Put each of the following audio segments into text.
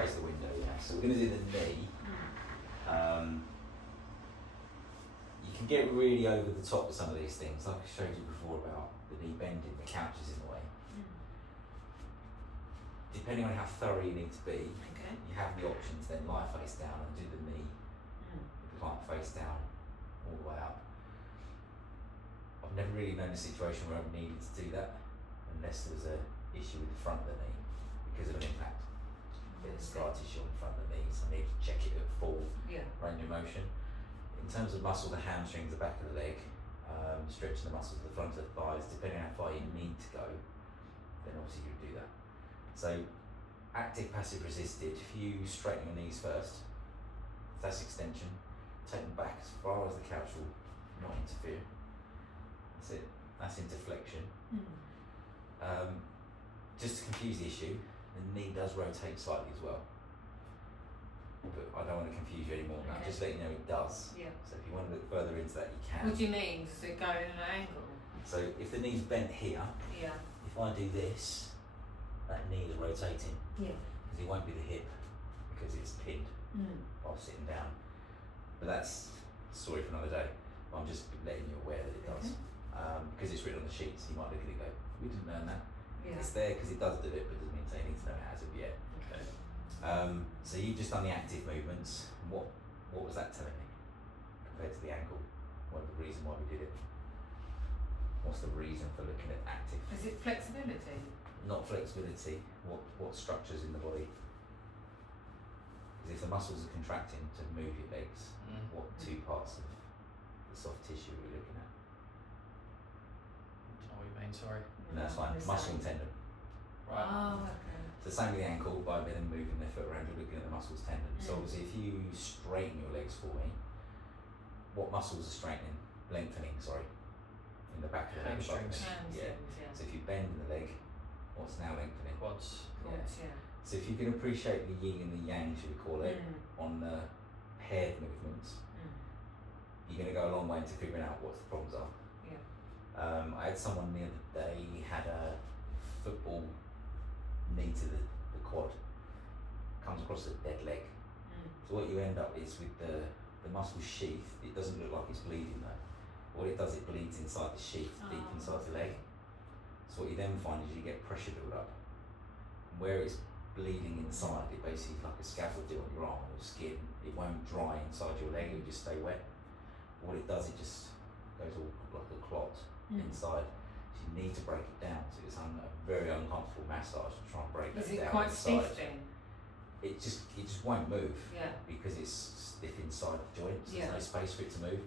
face the window, yeah. So we're going to do the knee. You can get really over the top with some of these things, like I showed you before about the knee bending, the couch is in the way. Depending on how thorough you need to be, you have the options then lie face down and do the knee, with the client face down all the way up. I've never really known a situation where I've needed to do that unless there was an issue with the front of the knee because of an impact. Bit of scar tissue on the front of the knee, so I need to check it at full range of motion. In terms of muscle, the hamstrings, the back of the leg, stretching the muscles of the front of the thighs, depending on how far you need to go, then obviously you do that. So active, passive, resisted, if you straighten your knees first, that's extension, take them back as far as the couch will not interfere. That's it, that's interflexion. Just to confuse the issue, the knee does rotate slightly as well. But I don't want to confuse you anymore now, just let you know it does. So if you want to look further into that, you can. What do you mean? Does it go in an angle? So if the knee's bent here, if I do this, that knee is rotating. Because it won't be the hip, because it's pinned while sitting down. But that's a story for another day. I'm just letting you aware that it does. Because it's written on the sheet, so you might look at it and go, we didn't learn that. It's there because it does do it, but it doesn't mean they need to know it as of yet. So you've just done the active movements. What was that telling me compared to the ankle? What was the reason why we did it? What's the reason for looking at active? Is it flexibility? Not flexibility. What structures in the body? Because if the muscles are contracting to move your legs, what two parts of the soft tissue are we looking at? I don't know what you mean, sorry. No, that's fine. Muscle and tendon. Right. Oh, okay. So same with the ankle, by them moving their foot around, you're looking at the muscles, tendon. So obviously if you straighten your legs for me, what muscles are straightening? Lengthening, sorry. In the back of the leg. Hamstrings. So if you bend the leg, what's now lengthening? Quads. So if you can appreciate the yin and the yang, should we call it, on the paired movements, you're going to go a long way into figuring out what the problems are. I had someone the other day, he had a football knee to the quad, comes across a dead leg. So what you end up is with the muscle sheath, it doesn't look like it's bleeding though. What it does, it bleeds inside the sheath, deep inside the leg. So what you then find is you get pressure build up. And where it's bleeding inside, it basically is like a scaffold deal on your arm or skin. It won't dry inside your leg, it'll just stay wet. What it does, it just goes all like a clot inside. So you need to break it down. So it's a very uncomfortable massage to try and break it down. Is it quite inside. stiff then? It just won't move because it's stiff inside the joint. So there's no space for it to move.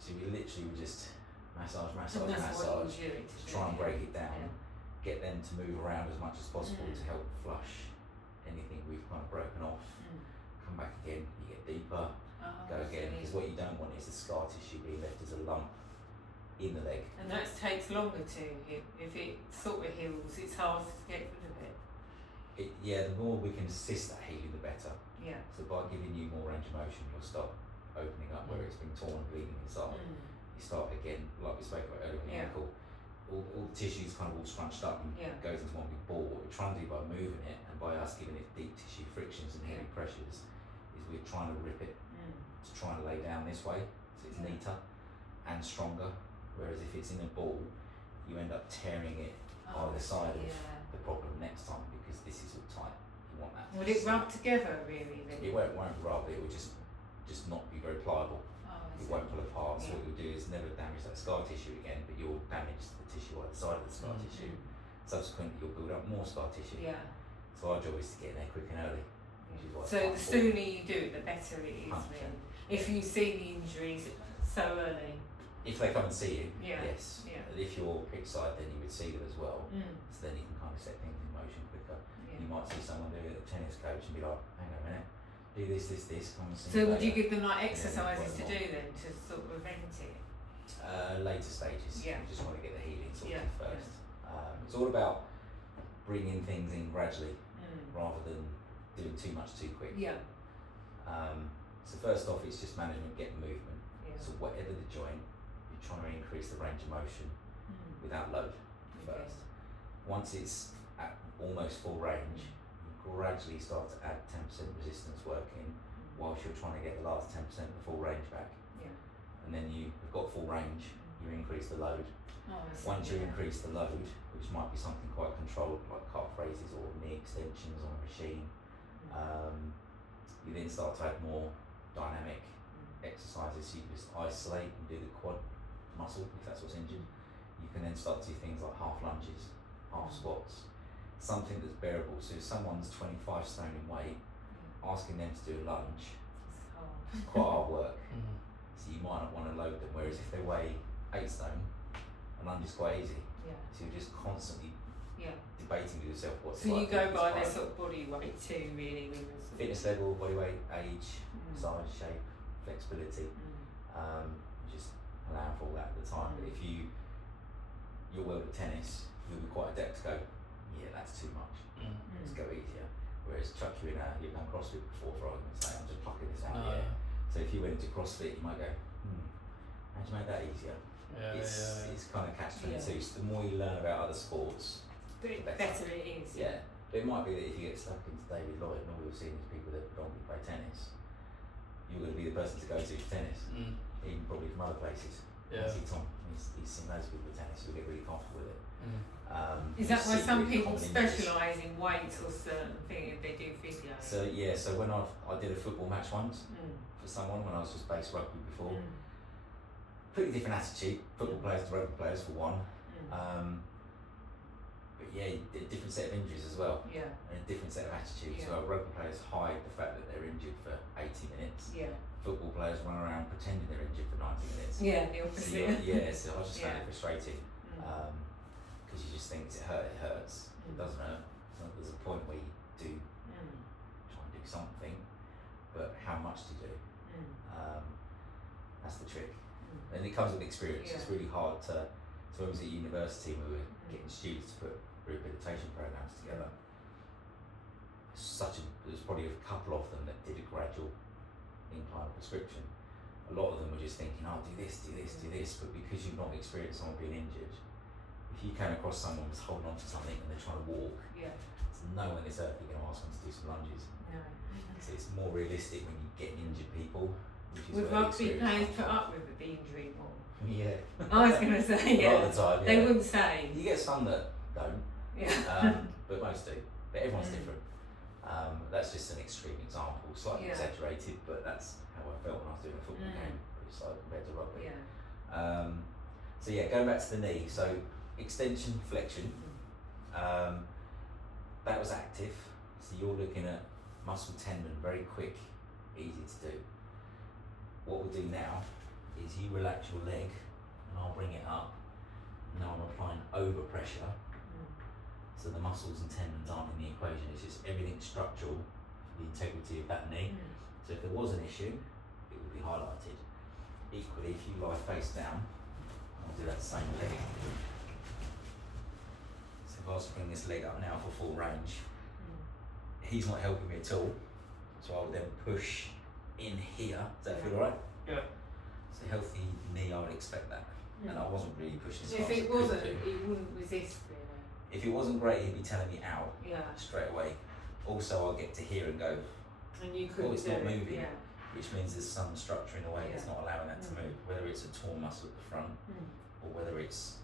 So we literally would just massage to try and break it down, get them to move around as much as possible to help flush anything we've kind of broken off. Come back again, you get deeper, go again, because what you don't want is the scar tissue being left as a lump in the leg. And that takes longer to heal. If it sort of heals, it's hard to get rid of it. The more we can assist that healing, the better. Yeah. So by giving you more range of motion, you'll start opening up where it's been torn and bleeding inside. You start again, like we spoke about earlier with the ankle, all the tissue's kind of all scrunched up and goes into one big ball. What we're trying to do by moving it and by us giving it deep tissue frictions and heavy pressures is we're trying to rip it to try and lay down this way so it's neater and stronger. Whereas if it's in a ball, you end up tearing it either side of the problem next time because this is all tight. You want that. Will it rub together really then? It won't rub, it will just not be very pliable. It won't pull apart. So what you'll do is never damage that scar tissue again, but you'll damage the tissue either side of the scar tissue. Subsequently, you'll build up more scar tissue. So our job is to get in there quick and early. Which is what so the sooner you do it, the better it is. Then. If you see the injuries so early. If they come and see you, yes. Yeah. But if you're pitch side, then you would see them as well. So then you can kind of set things in motion quicker. You might see someone doing it at a tennis coach and be like, hang on a minute, do this, come and see me. So would you give them like exercises to do then to sort of prevent it? Later stages. You just want to get the healing sorted first. It's all about bringing things in gradually rather than doing too much too quick. So first off, it's just management, get movement. So whatever the joint, you're trying to increase the range of motion without load first. Once it's at almost full range, you gradually start to add 10% resistance work in whilst you're trying to get the last 10% of the full range back. Yeah. And then you've got full range, you increase the load. Oh, I see. Once you increase the load, which might be something quite controlled like calf raises or knee extensions on a machine, you then start to add more dynamic exercises. So you just isolate and do the quad muscle if that's what's injured. You can then start to do things like half lunges, half squats, something that's bearable. So if someone's 25 stone in weight, asking them to do a lunge is quite hard work. So you might not want to load them, whereas if they weigh 8 stone, a lunge is quite easy. Yeah. So you're just constantly debating with yourself what's so you go by their sort of body weight too, really, with the sort fitness level, body weight, age, size, shape, flexibility. Just allowing for all that at the time. But if you're well at tennis, you'll be quite adept to go, yeah, that's too much. Let's go easier. Whereas chuck you in you've done CrossFit before, for argument's sake, I'm just plucking this out of the air. So if you went into CrossFit, you might go, how'd you make that easier? It's kind of catch-22. So the more you learn about other sports, the better it is. Yeah. But it might be that if you get stuck into David Lloyd, and all we've seen is people that predominantly play tennis, you're going to be the person to go to for tennis, even probably from other places. I see Tom, he's seen loads of people with tennis who get really comfortable with it. Is that why some people specialise in weights or certain things if they do physio? So so when I did a football match once for someone when I was just based rugby before, pretty different attitude, football players to rugby players for one. But yeah, a different set of injuries as well, and a different set of attitudes as well. Rugby players hide the fact that they're injured for 80 minutes. Football players run around pretending they're injured for 90 minutes. The opposite. So I just found it frustrating. Because you just think, it hurts. It doesn't hurt. So there's a point where you do try and do something, but how much to do? That's the trick. And it comes with experience. It's really hard to when I was at university, we were getting students to put rehabilitation programs together. There's probably a couple of them that did a gradual incline prescription. A lot of them were just thinking, oh, do this, but because you've not experienced someone being injured, if you came across someone who's holding on to something and they're trying to walk, there's no one on this earth you're going to ask them to do some lunges. No. So it's more realistic when you get injured people. Would rugby players put up with the injury more? Yeah. I was going to say, A lot of the time, They wouldn't say. You get some that don't, but most do. But everyone's different. That's just an extreme example, slightly exaggerated, but that's how I felt when I was doing a football game, pretty slightly compared to rugby. So going back to the knee, so extension, flexion, that was active. So you're looking at muscle tendon, very quick, easy to do. What we'll do now is you relax your leg and I'll bring it up. Now I'm applying over pressure. So the muscles and tendons aren't in the equation, it's just everything structural for the integrity of that knee. So if there was an issue, it would be highlighted. Equally, if you lie face down, I'll do that same leg. So if I was to bring this leg up now for full range, he's not helping me at all. So I would then push in here. Does that feel alright? Yeah. So healthy knee, I would expect that. And I wasn't really pushing as If fast as it I could wasn't, do. it wouldn't resist really. If it wasn't great, he'd be telling me out Yeah. straight away. Also, I'll get to here and go, And you could it's do not it, moving, which means there's some structure in the way that's not allowing that to move, whether it's a torn muscle at the front or whether it's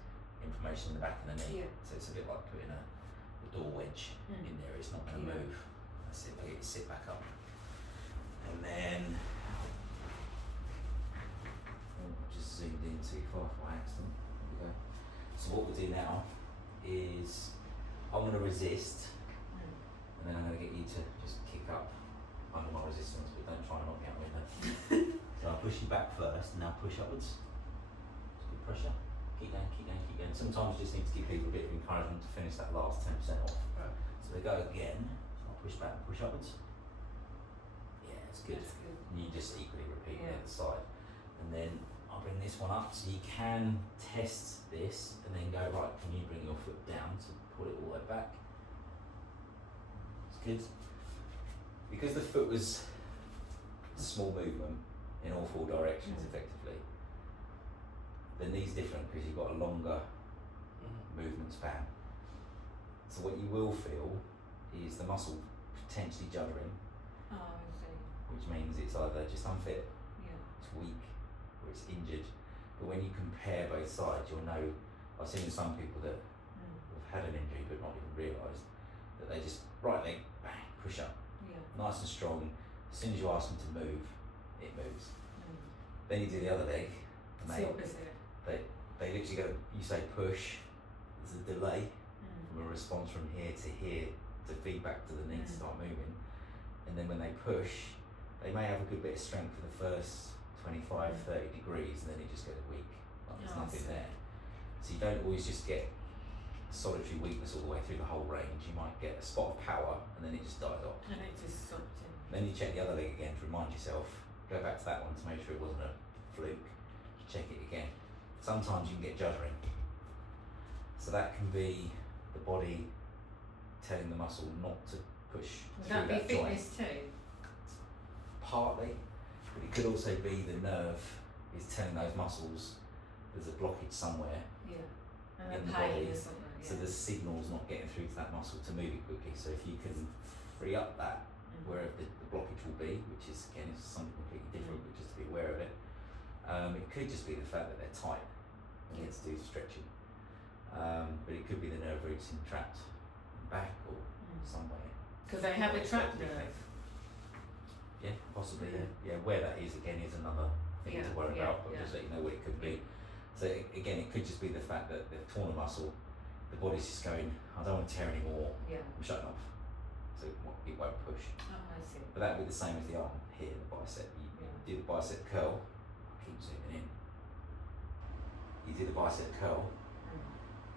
inflammation in the back of the knee. So it's a bit like putting a door wedge in there, it's not going to move. That's it, I get you to sit back up. And then, just zoomed in too far by accident. There we go. So what we'll do now is I'm going to resist, and then I'm going to get you to just kick up under my resistance, but don't try and knock me out with it. So I'll push you back first, and now push upwards. Just good pressure. Keep going, keep going, keep going. Sometimes you just need to give people a bit of encouragement to finish that last 10% off. Right. So they go again. So I'll push back and push upwards. Yeah, it's good. That's good. And you just equally repeat the other side. And then I'll bring this one up, so you can test this and then go, right, can you bring your foot down to pull it all the way back? It's good. Because the foot was a small movement in all four directions effectively, the knee's different because you've got a longer movement span. So what you will feel is the muscle potentially juddering, Oh, I see. which means it's either just unfit, Yeah. it's weak, or it's injured. But when you compare both sides, you'll know. I've seen some people that have had an injury but not even realised that they just right leg, bang, push up, Yeah. nice and strong. As soon as you ask them to move, it moves. Then you do the other leg, and It's the opposite. they literally go. You say push, there's a delay from a response from here to feedback to the knee to start moving, and then when they push, they may have a good bit of strength for the first 25, 30 degrees, and then it just gets weak. Like there's nothing there. So you don't always just get solitary weakness all the way through the whole range. You might get a spot of power, and then it just dies off. And it just stopped him. Then you check the other leg again to remind yourself. Go back to that one to make sure it wasn't a fluke. Check it again. Sometimes you can get juddering. So that can be the body telling the muscle not to push Would through that be joint. fitness too? Partly, but it could also be the nerve is telling those muscles there's a blockage somewhere. Yeah. And In the the pain body, or something. Yeah. So the signal's not getting through to that muscle to move it quickly. So if you can free up that wherever the blockage will be, which is again is something completely different, but just to be aware of it. It could just be the fact that they're tight and need to do stretching. But it could be the nerve roots trapped back or somewhere. Because they have a trapped Yeah. nerve. Yeah, possibly. Yeah. Where that is again is another thing to worry about, but just let you know what it could be. So again, it could just be the fact that they've torn a muscle. The body's just going, I don't want to tear anymore. Yeah. I'm shutting off. So it won't push. Oh, I see. But that would be the same as the arm here, the bicep. You do the bicep curl. I keep zooming in. You do the bicep curl,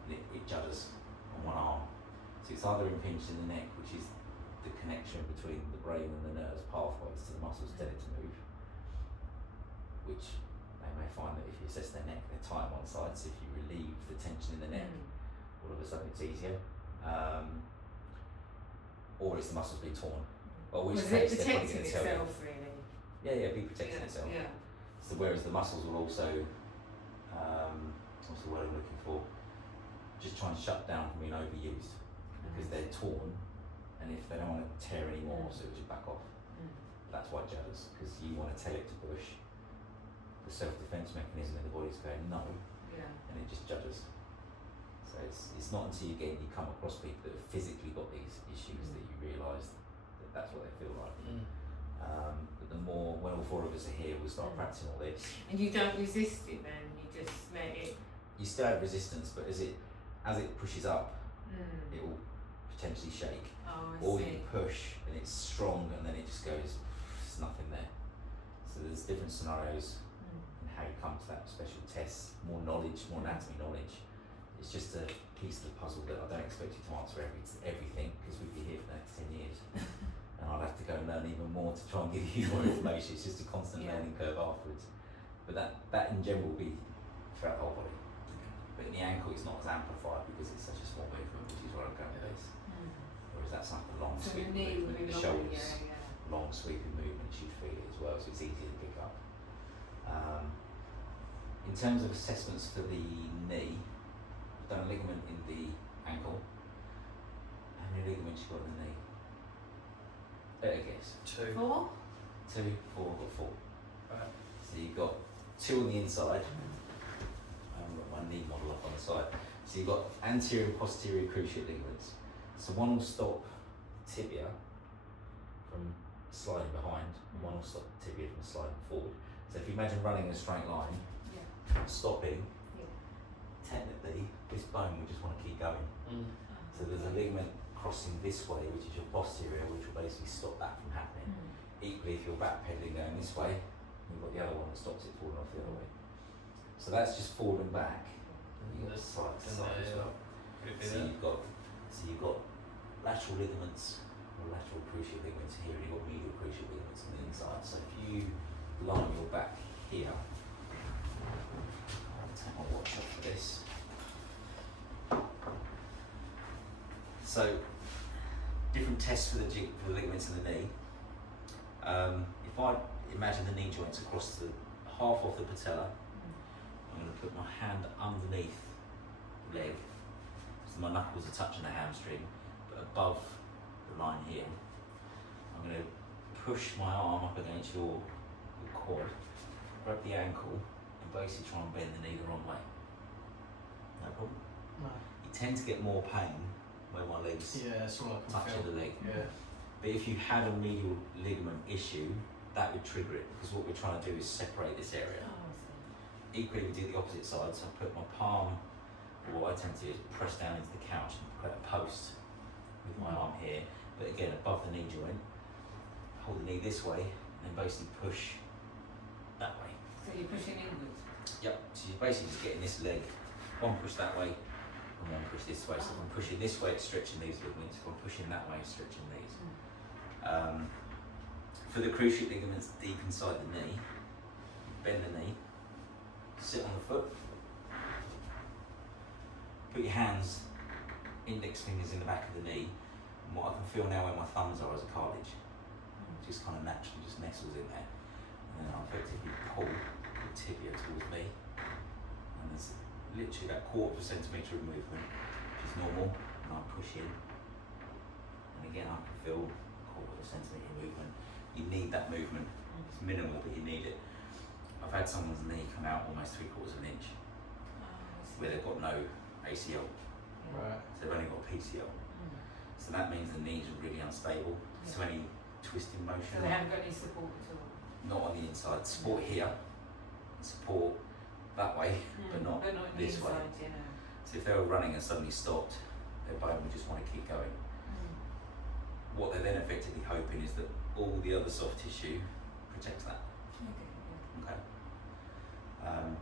and it judders on one arm. So it's either impinged in the neck, which is the connection between the brain and the nerves pathways to the muscles telling to move, which they may find that if you assess their neck, they're tight on one side, so if you relieve the tension in the neck, all of a sudden it's easier. Or it's the muscles being torn. But Was which it case they're probably protecting going to tell you. itself really? Yeah, be protecting itself. Yeah. So whereas the muscles will also, what's the word I'm looking for? Just try and shut down from being overused because they're torn, and if they don't want to tear anymore, so it just back off. That's why it judders, because you want to tell it to push. The self-defense mechanism in the body's going no, and it just judders. So it's not until you come across people that have physically got these issues that you realise that that's what they feel like. But the more, when all four of us are here, we'll start practicing all this. And you don't resist it then, you just let it. You still have resistance, but as it pushes up, it will potentially shake. Oh, I Or see. you push and it's strong, and then it just goes, there's nothing there. So there's different scenarios in how you come to that special test, more knowledge, more anatomy knowledge. It's just a piece of the puzzle that I don't expect you to answer everything, because we'd be here for the next 10 years. And I'd have to go and learn even more to try and give you more information. It's just a constant learning curve afterwards. But that in general will be throughout the whole body. But in the ankle it's not as amplified because it's such a small movement, which is where I'm going with this. Whereas that's like a long So the sweeping knee will movement. be The long, shoulders, long sweeping movement, you'd feel it as well, so it's easy to pick up. In terms of assessments for the knee, I've done a ligament in the ankle. How many ligaments you got in the knee? Better guess. 2. 4? 2, 4, I've got 4. Right. So you've got 2 on the inside. I haven't got my knee model up on the side. So you've got anterior and posterior cruciate ligaments. So one will stop tibia from sliding behind, and one will stop tibia from sliding forward. So if you imagine running in a straight line, stopping, technically this bone will just want to keep going. So there's a ligament crossing this way, which is your posterior, which will basically stop that from happening. Equally, if you're backpedaling going this way, you've got the other one that stops it falling off the other way. So that's just forward and back. You've got side to side as well. So you've got lateral ligaments or lateral cruciate ligaments here, and you've got medial cruciate ligaments on the inside. So if you line your back here, I'll take my watch off for this. So different tests for the ligaments in the knee. If I imagine the knee joints across the half of the patella, I'm going to put my hand underneath the leg, so my knuckles are touching the hamstring, but above the line here. push my arm up against your quad, grab the ankle, and basically try and bend the knee the wrong way. No problem. No. You tend to get more pain when my legs Yeah, it's all I can touching feel. the leg. Yeah. But if you had a medial ligament issue, that would trigger it, because what we're trying to do is separate this area. Oh, I Equally, we do the opposite side, so I put my palm, or what I tend to do is press down into the couch and create a post with my arm here, but again above the knee joint. Hold the knee this way, and then basically push that way. see. So you're pushing inwards. Yep, so you're basically just getting this leg, one push that way, and one push this way. So if I'm pushing this way, it's stretching these ligaments. If I'm pushing that way, it's stretching these. For the cruciate ligaments deep inside the knee, bend the knee, sit on the foot, put your hands, index fingers in the back of the knee, and what I can feel now where my thumbs are is a cartilage. Just kind of naturally just nestles in there. And then I'll effectively pull the tibia towards me, and there's literally that 1/4 centimetre of movement, which is normal, and I push in, and again I can feel 1/4 centimetre movement. You need that movement. It's minimal, but you need it. I've had someone's knee come out almost 3/4 of an inch, where they've got no ACL, Right. so they've only got PCL. So that means the knees are really unstable. So any twisting motion, So they haven't got any support at all. not on the inside, support here, support that way, but not in this the way. inside, you know. So if they were running and suddenly stopped, their bone would just want to keep going. What they're then effectively hoping is that all the other soft tissue protects that. Okay.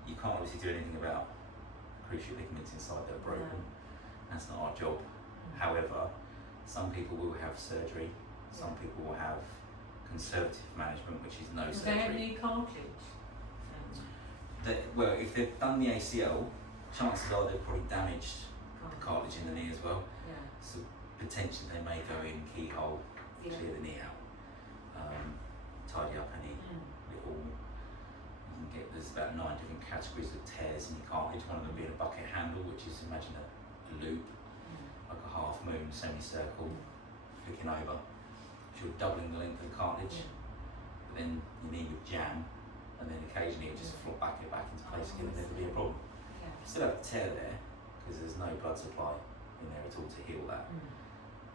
You can't obviously do anything about cruciate ligaments inside that are broken. That's not our job. However, some people will have surgery. Some people will have conservative management, which is no Do surgery. they have any cartilage? Well, if they've done the ACL, chances are they've probably damaged the cartilage in the knee as well. Yeah. So potentially they may go in keyhole, clear the knee out, tidy up any little. You can get, there's about 9 different categories of tears in your cartilage. One of them being a bucket handle, which is, imagine a loop, like a half moon semicircle, flicking over. So you're doubling the length of the cartilage. But then your knee would jam, and then occasionally it would just flop back into place again, and there'd be a problem. You still have a tear there, because there's no blood supply in there at all to heal that.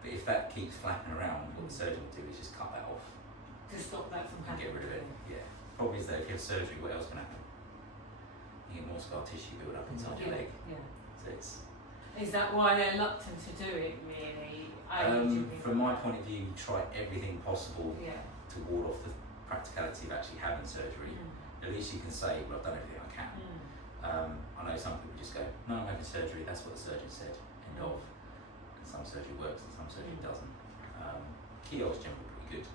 But if that keeps flapping around, what the surgeon will do is just cut that off To stop that from and happening. get rid of it. Yeah. Problem is that if you have surgery, what else can happen? You get more scar tissue build up inside your leg. Yeah. So it's Is that why they're reluctant to do it, really? from my point of view, try everything possible Yeah. to ward off the practicality of actually having surgery. At least you can say, well, I've done everything I can. I know some people just go, no, I'm having surgery, that's what the surgeon said, end of. And some surgery works and some surgery doesn't. Keyhole is generally pretty good,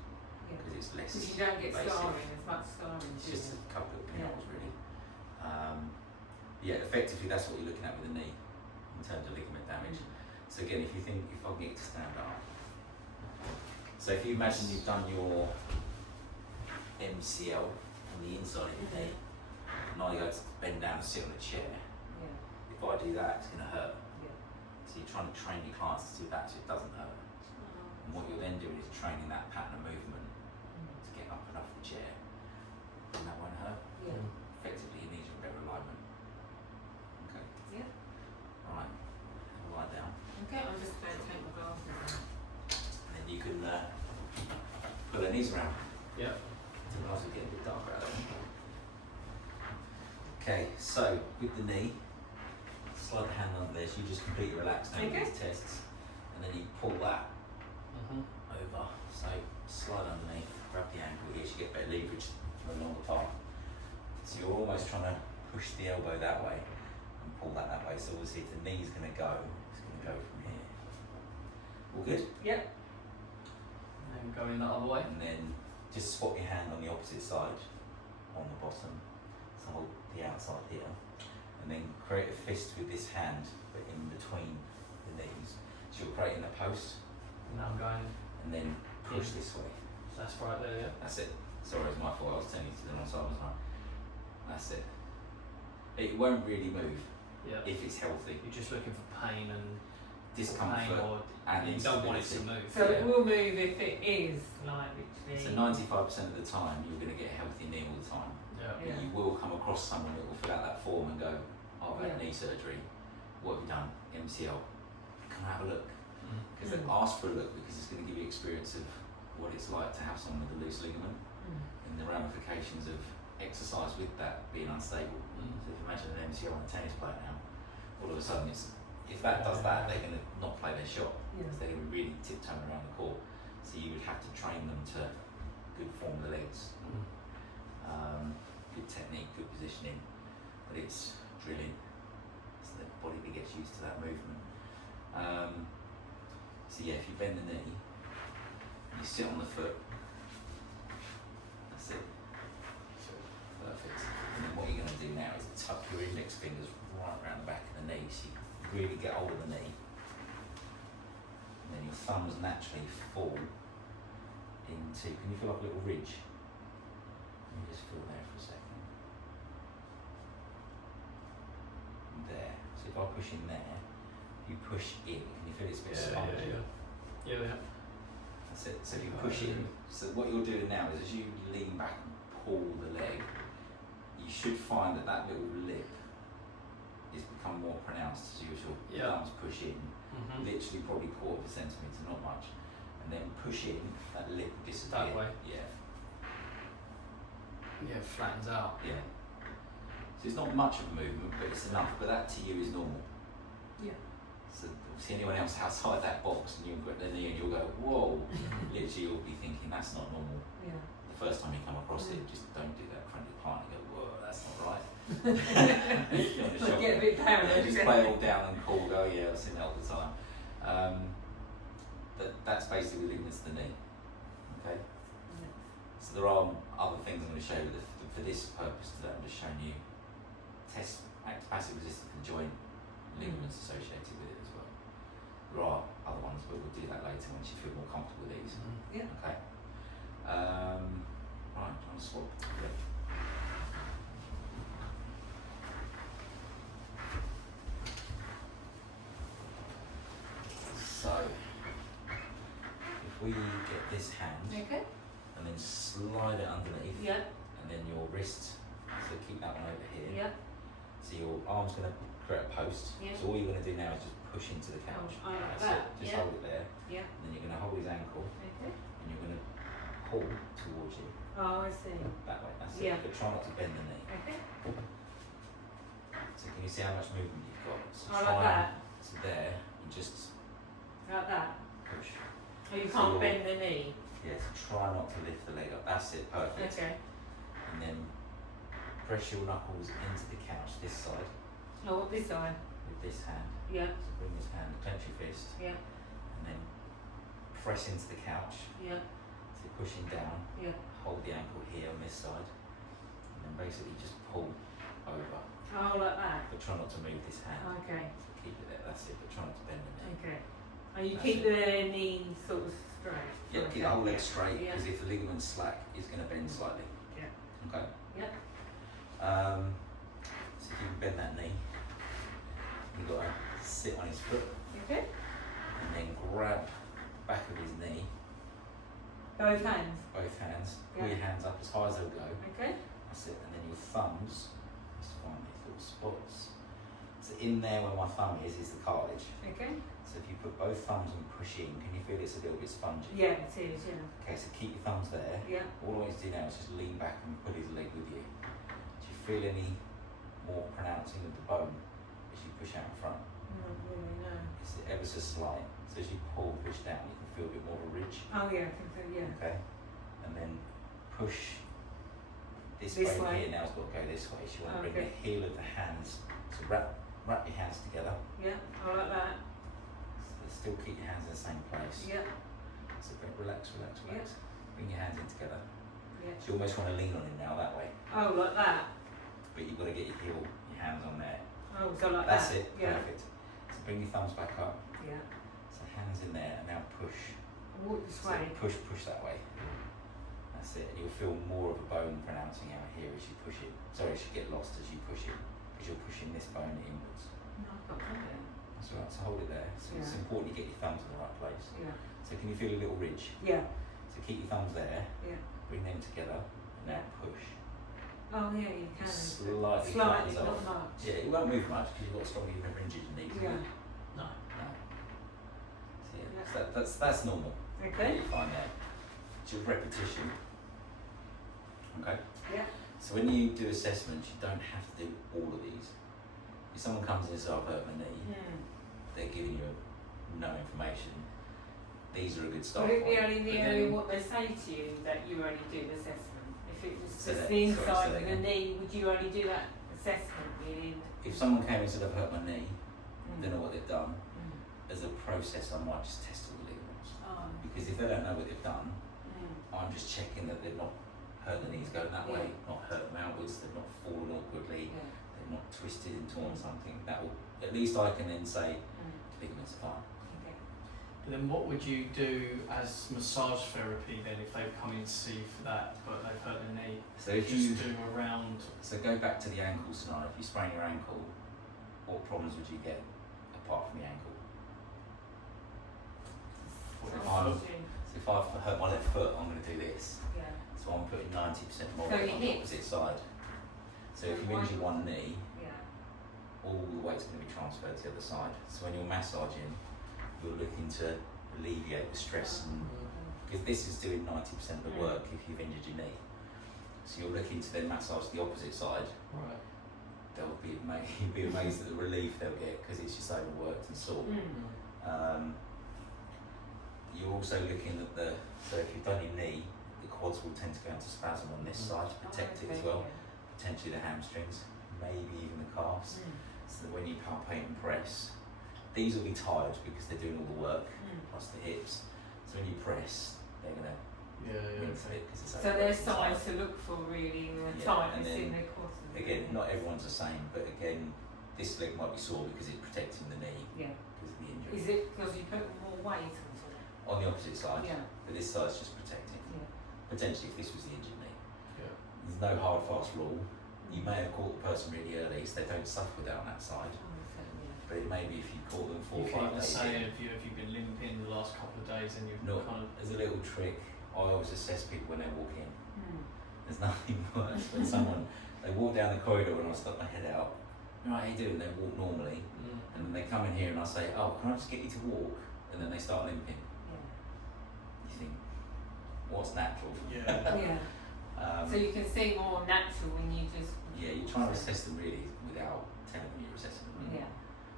because it's less Because you don't get invasive. scarring, as much scarring. It's just a couple of pinholes really. Yeah, effectively that's what you're looking at with the knee in terms of ligament damage. So again, if you think, if I can get it to stand up. So if you imagine you've done your MCL on the inside of your knee, and I go to bend down and sit on a chair, if I do that, it's going to hurt. So you're trying to train your clients to do that so it doesn't hurt. And what you're then doing is training that pattern of movement to get up and off the chair, and that won't hurt. Effectively, your knees are in better alignment. Okay. Yeah. Right. Have a lie down, Okay, I'm just going to take my glasses off. and then you can put their knees around. Yep. The eyes are getting a bit darker out there. Okay, so with the knee, slide the hand under there. So you just completely relax now with these tests, and then you pull that over. So slide underneath, grab the ankle here, so you get better leverage along the path. So you're almost trying to push the elbow that way and pull that way. So obviously if the knee's going to go, it's going to go from here. All good? Yep. And then go in the other way. And then just swap your hand on the opposite side on the bottom. So hold the outside here. And then create a fist with this hand, but in between the knees. So you're creating a post, Now I'm going. and then push this way. That's right there, yeah. That's it. Sorry, it's my fault. I was turning to the wrong side, wasn't I? That's it. It won't really move Yeah. if it's healthy. You're just looking for pain and discomfort or and you don't want it to instability. move. So it will move if it is like literally. So 95% of the time you're going to get a healthy knee all the time. Yeah. But you will come across someone that will fill out that form and go, oh, I've had knee surgery. What have you done? MCL. Can I have a look? Because they ask for a look because it's going to give you experience of what it's like to have someone with a loose ligament and the ramifications of exercise with that being unstable. So if you imagine an MCL on a tennis player now, all of a sudden if that does that, they're going to not play their shot. Because they're going to be really tiptoeing around the court. So you would have to train them to good form of the legs, good technique, good positioning, but it's drilling so that the body gets used to that movement. So yeah, if you bend the knee, you sit on the foot, that's it. Perfect. And then what you're going to do now is tuck your index fingers right around the back of the knee so you really get hold of the knee. And then your thumbs naturally fall into, can you feel like a little ridge? Let me just feel there for a second. There. So if I push in there, you push in, can you feel it's a bit spongy? Yeah. That's it. So if you push in, so what you're doing now is as you lean back and pull the leg, you should find that that little lip is become more pronounced as your thumbs push in, literally probably 1/4 centimetre, not much. And then push in, that lip disappears. That way? Yeah. Yeah, it flattens out. Yeah. So it's not much of a movement, but it's enough. But that to you is normal. Yeah. So see anyone else outside that box and you've got their knee and you'll go, whoa, literally you'll be thinking that's not normal. Yeah. The first time you come across it, just don't do that in front of your client and go, whoa, that's not right. Get a bit paranoid. Just play it all down and cool, go, yeah, I've seen that all the time. That's basically ligaments to the knee. Okay? Yeah. So there are other things I'm going to show you, but for this purpose today, I'm just showing you test active passive resistance for the joint ligaments associated with it as well. There are other ones, but we'll do that later once you feel more comfortable with these. Yeah. Okay. Right, on the swap. Yeah. So, if we get this hand Okay. and then slide it underneath, Yeah. and then your wrist, so keep that one over here. Yeah. So your arm's going to create a post. Yeah. So all you're going to do now is just push into the couch. Oh, like That's that. it. Just Yeah. hold it there. Yeah. And then you're going to hold his ankle Okay. and you're going to pull towards you. Oh, I see. That way. That's Yeah. it. But try not to bend the knee. Okay. So can you see how much movement you've got? So Oh, try like that. to there and just Like that. push. Oh, you So can't you're- bend the knee. Yeah, so try not to lift the leg up. That's it. Perfect. Okay. And then press your knuckles into the couch this side Oh, this side. with this hand. Yeah. So bring this hand, clench your fist, Yeah. and then press into the couch. Yeah. So you're pushing down, Yeah. hold the ankle here on this side, and then basically just pull over. Oh, like that. But try not to move this hand. Okay. So keep it there, that's it, but try not to bend the knee. Okay. And you That's keep it. the knee sort of straight. Yeah, keep the whole leg straight, Yeah. because if the ligament's slack, it's going to bend slightly. Yeah. Okay? Yeah. So if you can bend that knee, you've got to sit on his foot, Okay. and then grab back of his knee, Both hands. both hands, pull Yeah. your hands up as high as they'll go. Okay. That's it, and then your thumbs, just find these little spots. So in there where my thumb is the cartilage. Okay. So if you put both thumbs and push in, can you feel it's a little bit spongy? Yeah, it is. Yeah. Okay, so keep your thumbs there. Yeah. All I want you to do now is just lean back and pull his leg with you. Do you feel any more pronouncing of the bone as you push out in front? Not really, no. It's ever so slight. So as you pull, push down, you can feel a bit more of a ridge. Oh yeah, I think so. Yeah. Okay, and then push this This bone way. here now has got to go this way. So you want to bring Okay. the heel of the hands. So wrap your hands together. Yeah. Oh, like that. So still keep your hands in the same place. Yeah. So relax. Bring your hands in together. Yeah. So you almost want to lean on him now that way. Oh, like that. But you've got to get your hands on there. Oh, so like That's that. it. Yeah. Perfect. So bring your thumbs back up. Yeah. So hands in there and now push. Walk this So way. push that way. That's it. And you'll feel more of a bone pronouncing out here as you push it. Sorry, it should get lost as you push it because you're pushing this bone inwards. No, I've got that. That's right. So hold it there. So it's important you get your thumbs in the right place. Yeah. So can you feel a little ridge? Yeah. So keep your thumbs there. Yeah. Bring them together and now push. Oh yeah, you can. Slightly Slightly, flattens not off. much. Yeah, it won't move much because you've got strong, you've never injured your knees. Yeah. No. No. So yeah, so that's normal. Okay. You find that. It's your repetition. Okay. Yeah. So when you do assessments, you don't have to do all of these. If someone comes in and says, I've hurt my knee, they're giving you no information. These are a good start Would it be point. only what they say to you that you only do the assessment? If it was Say just that- the sorry, inside say of that the knee, would you only do that assessment really? If someone came and said, I've hurt my knee, don't know what they've done, as a process, I might just test all the ligaments. Oh. Because if they don't know what they've done, I'm just checking that they've not hurt the knees going that way, not hurt them outwards, they've not fallen awkwardly, they've not twisted and torn something. That will, at least I can then say, ligaments are fine. Okay. But then what would you do as massage therapy then if they've come in to see you for that but they've hurt their knee? So if Just you do a round. So go back to the ankle scenario. If you sprain your ankle, what problems would you get apart from the ankle? So if I've hurt my left foot, I'm going to do this. Yeah. So I'm putting 90% more So weight your on the hips? opposite side. So if you Why- injure one knee, Yeah. all the weight's going to be transferred to the other side. So when you're massaging, you're looking to alleviate the stress, and because this is doing 90% of the work if you've injured your knee. So you're looking to then massage the opposite side. Right. They'll be you'll be amazed at the relief they'll get because it's just overworked and sore. You're also looking at so if you've done your knee, the quads will tend to go into spasm on this side to protect it as well. Potentially the hamstrings, maybe even the calves. So that when you palpate and press, these will be tired because they're doing all the work, plus the hips. So when you press, they're going to rinse it because it's So there's overworked and signs to look for really in the Yeah, tightness and then, in the quads. again, not everyone's the same, but again, this leg might be sore because it's protecting the knee Yeah. because of the injury. Is it because you put more weight onto it? On the opposite side, Yeah. but this side's just protecting. Yeah. Potentially, if this was the injured knee. Yeah. There's no hard fast rule. You may have caught the person really early, so they don't suffer with that on that side. Oh, okay, yeah. But it may be if you caught them 4 You or can 5 even days say in. if you've been limping the last couple of days and you've No, kind of. as a little trick, I always assess people when they walk in. There's nothing worse when someone, they walk down the corridor and I stuck my head out. Right, how you doing? They walk normally, and then they come in here and I say, oh, can I just get you to walk? And then they start limping. You think, what's natural? Yeah. So you can see more natural when you just. Yeah, you're trying to assess them really without telling them you're assessing them. Yeah.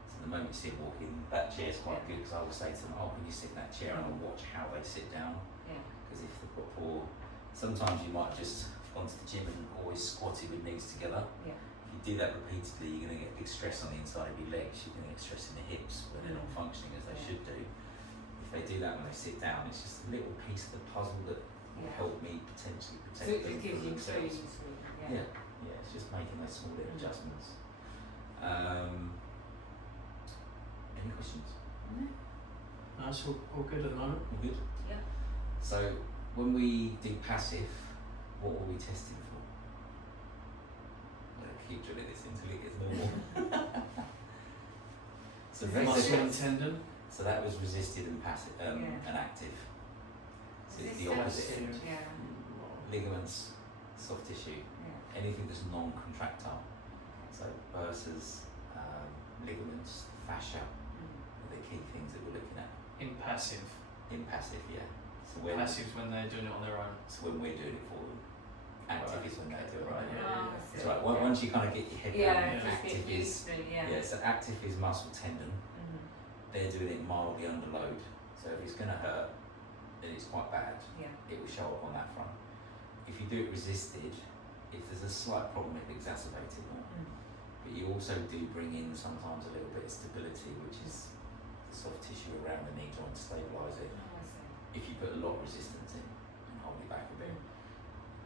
So the moment you see them walking, that chair's quite good because I will say to them, oh, can you sit in that chair, and I'll watch how they sit down. Yeah. Because if they've got poor, sometimes you might just gone to the gym and always squatted with knees together. Yeah. If you do that repeatedly, you're going to get big stress on the inside of your legs. You're going to get stress in the hips when they're not functioning as they should do. If they do that when they sit down, it's just a little piece of the puzzle that will help me potentially So protect them it gives from you themselves. clues. Yeah, yeah, it's just making those small little adjustments. Any questions? No, it's all good at the moment. All good? Yeah. So when we do passive, what are we testing for? I'm going to keep drilling this until it gets normal. So Muscle and tendon. So that was resisted and passive and active. So it's the opposite end. Yeah. Ligaments, soft tissue, anything that's non-contractile. So bursas, ligaments, fascia are the key things that we're looking at. In passive. In passive, yeah. So when Passive's when they're doing it on their own. So when we're doing it for them. Active is when they do it, right? Yeah. That's right. Once you kind of get your head Yeah, around just active get is used to it, so active is muscle tendon. They're doing it mildly under load. So if it's gonna hurt, then it's quite bad. It will show up on that front. If you do it resisted, if there's a slight problem, it exacerbates it more. But you also do bring in sometimes a little bit of stability, which is the soft tissue around the knee joint to stabilise it. If you put a lot of resistance in and hold it back a bit.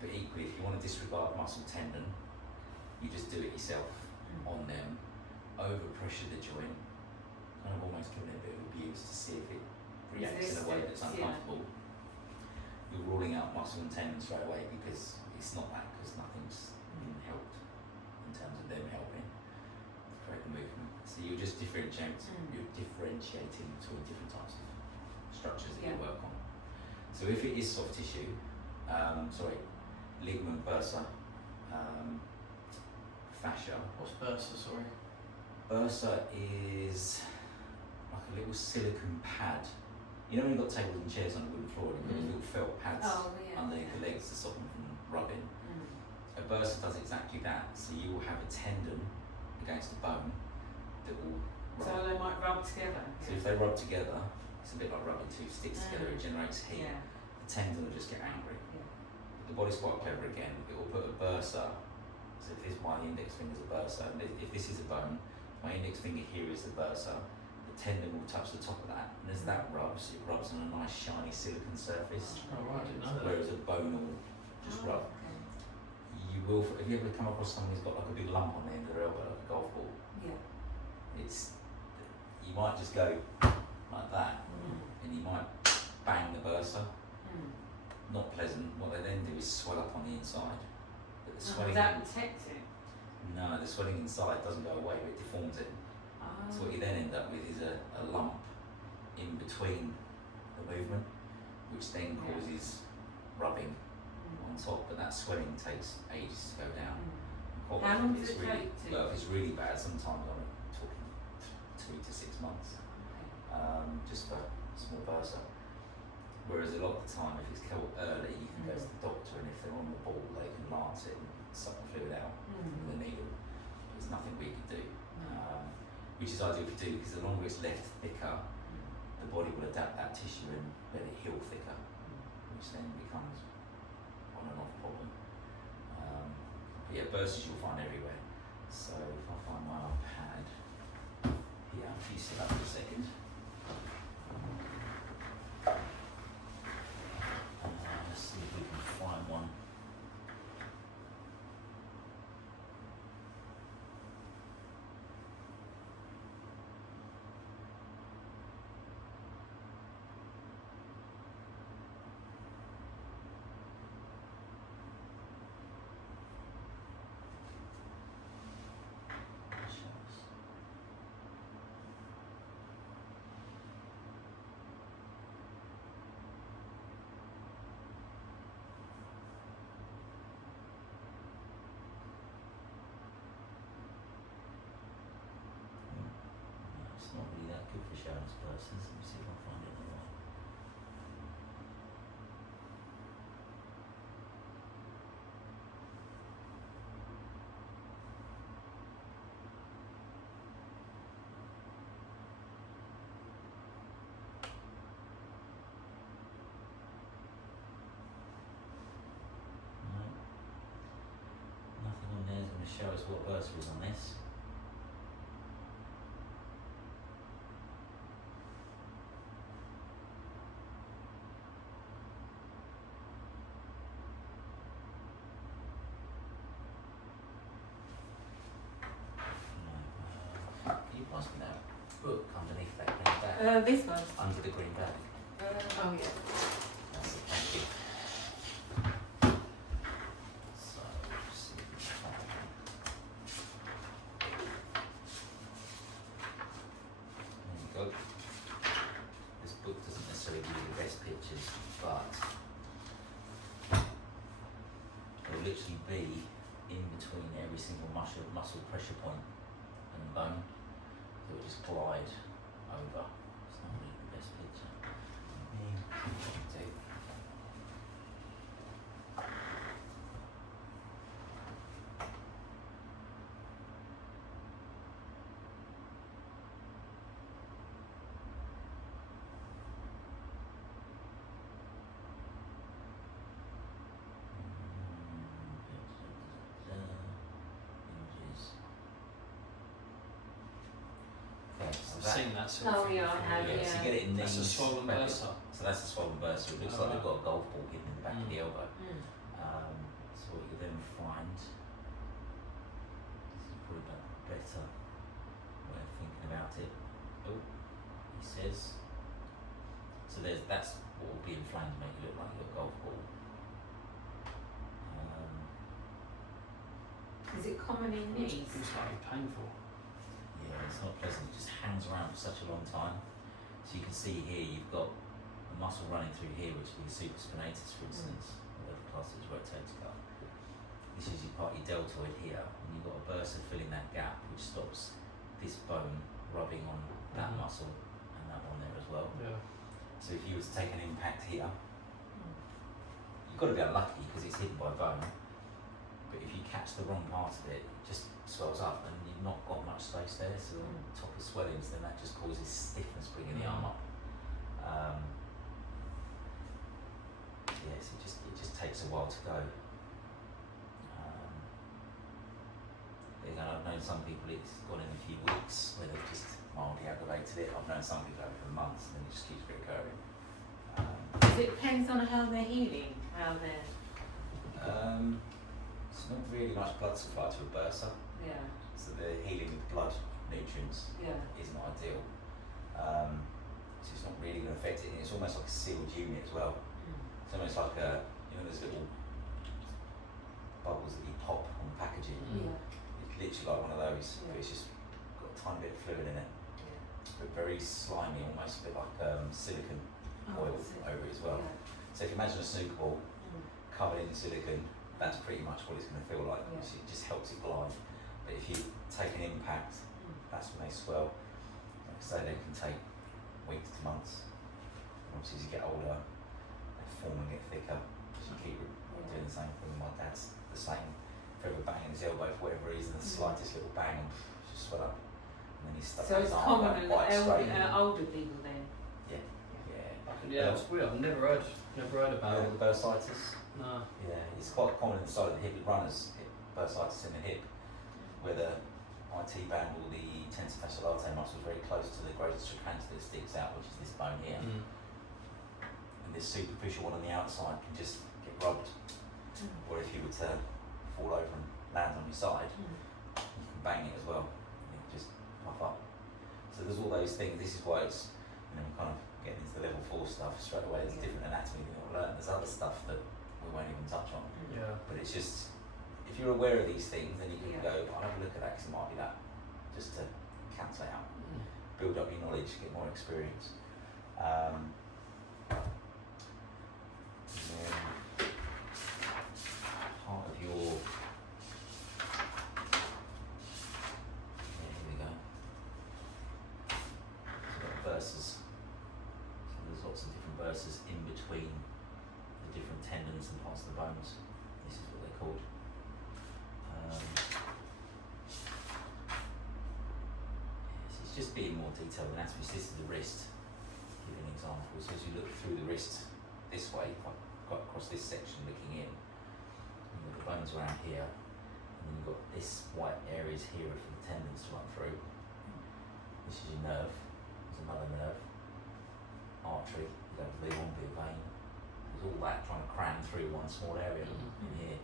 But equally, if you want to disregard muscle tendon, you just do it yourself on them, over pressure the joint, kind of almost giving it a bit of abuse to see if it reacts in a way that's uncomfortable. You're ruling out muscle and tendon straight away because it's not that, because nothing's been helped in terms of them helping. create the movement. So you're just differentiating between different types of structures that you work on. So if it is soft tissue, ligament, bursa, fascia. What's bursa, sorry? Bursa is like a little silicone pad. You know when you've got tables and chairs on a wooden floor and you've got these little felt pads underneath the legs to stop them from rubbing? A bursa does exactly that. So you will have a tendon against the bone that will rub. So they might rub together? So if they rub together, it's a bit like rubbing two sticks together, it generates heat. The tendon will just get angry. The body's quite clever again. It will put a bursa. So if this my index finger is a bursa, and if this is a bone, my index finger here is the bursa. The tendon will touch the top of that, and as that rubs, it rubs on a nice shiny silicone surface. Oh right, I didn't know that. Whereas a bone will just rub. You will. Have you ever come across someone who's got like a big lump on the end of their elbow, like a golf ball? It's. You might just go like that, and you might bang the bursa. Not pleasant. What they then do is swell up on the inside. But the swelling. Does that protect it? No, the swelling inside doesn't go away, but it deforms it. So what you then end up with is a lump in between the movement, which then causes rubbing on top. But that swelling takes ages to go down. How long does it take to? Well, if it's really bad, sometimes I'm talking 2 to 6 months, just for a small bursa. Whereas a lot of the time, if it's caught early, you can go to the doctor, and if they're on the ball, they can lance it and suck the fluid out with a needle. There's nothing we can do, which is ideal if you do, because the longer it's left thicker, the body will adapt that tissue and let it heal thicker, which then becomes on and off problem. But yeah, bursts you'll find everywhere. So if I find my pad here, if you sit up for a second. Let's see if we can find one. It's not really that good for showing us persons. Let me see if I can find it online. No. Nothing on there is going to show us what bursa is on this. Can you pass me that book underneath that green bag? This one? Under the green bag. Oh yeah. That's it, thank you. So, let's see if we can find one. There you go. This book doesn't necessarily give you the best pictures, but it'll literally be in between every single muscle pressure point and bone. So it'll just glide over. It's not really the best picture. Images. Okay, so I've that, seen that sort of Oh thing yeah, I before, have, yeah, so you get it in That's a knees. swollen back- bursa. So that's a swollen bursa. It looks like they've got a golf ball hidden in the back of the elbow. So what you then find, this is probably a better way of thinking about it. Oh, he says. So that's what will be inflamed to make you look like you're a golf ball. Is it common in knees? It's slightly painful. it's not pleasant. It just hangs around for such a long time. So you can see here you've got a muscle running through here, which would be the supraspinatus, for instance, or the class is rotator cuff. This is your part your deltoid here, and you've got a bursa filling that gap, which stops this bone rubbing on that muscle and that one there as well. Yeah. So if you were to take an impact here, you've got to be unlucky because it's hidden by bone. But if you catch the wrong part of it, it just swells up and you've not got much space there. So on top of swellings, then that just causes stiffness bringing the arm up. Yes, it just takes a while to go. I've known some people it's gone in a few weeks where they've just mildly aggravated it. I've known some people have it for months and then it just keeps reoccurring. It depends on how they're healing, It's not really much blood supply to a bursa. Yeah. So the healing with blood nutrients isn't ideal. So it's not really going to affect it. It's almost like a sealed unit as well. It's almost like those little bubbles that you pop on the packaging. It's literally like one of those, but it's just got a tiny bit of fluid in it. But very slimy, almost a bit like silicone oil over it as well. So if you imagine a snooker ball covered in silicone, that's pretty much what it's going to feel like. It just helps it glide. But if you take an impact, that's when they swell. Like I say, they can take weeks to months. And obviously, as you get older, they form and get thicker. So you keep doing the same thing. My dad's the same. If ever banging his elbow for whatever reason, the slightest little bang, and just swell up. And then he's stuck So his it's arm common in older people then? I've never heard about it. Bursitis? No. Yeah, it's quite common in the side of the hip. Runners, bursitis in the hip, where the IT band or the tensor fasciae latae muscle is very close to the greatest trochanter that sticks out, which is this bone here. And this superficial one on the outside can just get rubbed. Or if you were to fall over and land on your side, you can bang it as well. And it can just puff up. So there's all those things. This is why it's, kind of getting into the level 4 stuff straight away. There's different anatomy that you'll learn. There's other stuff that we won't even touch on. Yeah. But it's just, if you're aware of these things, then you can go, I'll have a look at that because it might be that, just to cancel it out. Build up your knowledge, get more experience. And then part of your, here we go. So we've got bursas. So there's lots of different bursas in between the different tendons and parts of the bones. This is what they're called. It's just being more detailed anatomy. So this is the wrist. Give you an example. So as you look through the wrist this way, got across this section looking in, you've got the bones around here, and then you've got this white areas here for the tendons to run through. This is your nerve. There's another nerve. Artery. You go to the one bit of vein. There's all that trying to cram through one small area in here.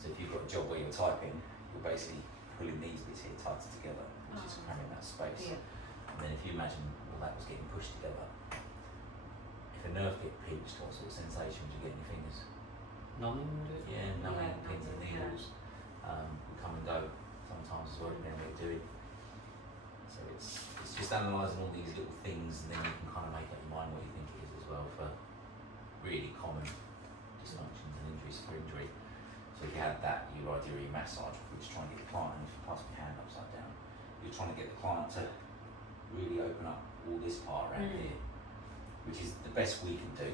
So if you've got a job where you're typing, you're basically pulling these bits here tighter together, which is cramming that space. And then if you imagine all that was getting pushed together, if a nerve get pinched, what sort of sensation would you get in your fingers? Numbing, would it? Yeah, numbing, pins and needles. Will come and go sometimes as well, depending on what you're doing. So it's just analysing all these little things, and then you can kind of make up your mind what you think it is as well for really common dysfunctions and injuries for injury. So if you had that, your idea of your massage, which is trying to get the client, and if you pass my hand upside down, you're trying to get the client to really open up all this part around here, which is the best we can do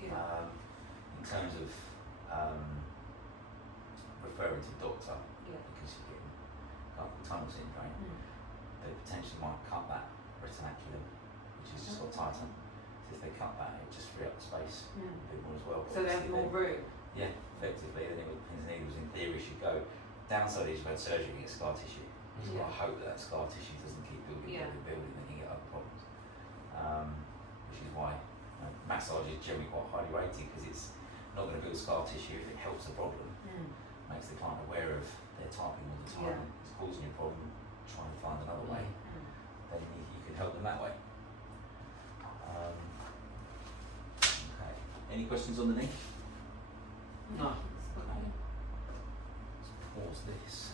in terms of referring to the doctor, because you're getting carpal tunnel syndrome. They potentially might cut that retinaculum, which is just got tighter. So if they cut that, it just free up the space a bit more as well. So they have more room. Yeah, effectively. Then it with pins and needles in theory should go. Downside is you've had surgery and get scar tissue. You've got to hope that scar tissue doesn't keep building, then you get other problems. Which is why massage is generally quite highly rated, because it's not going to build scar tissue if it helps the problem. Makes the client aware of their typing all the time. It's causing you a problem, trying to find another way. Then you can help them that way. Okay. Any questions on the knee? No. Okay. Let's pause this.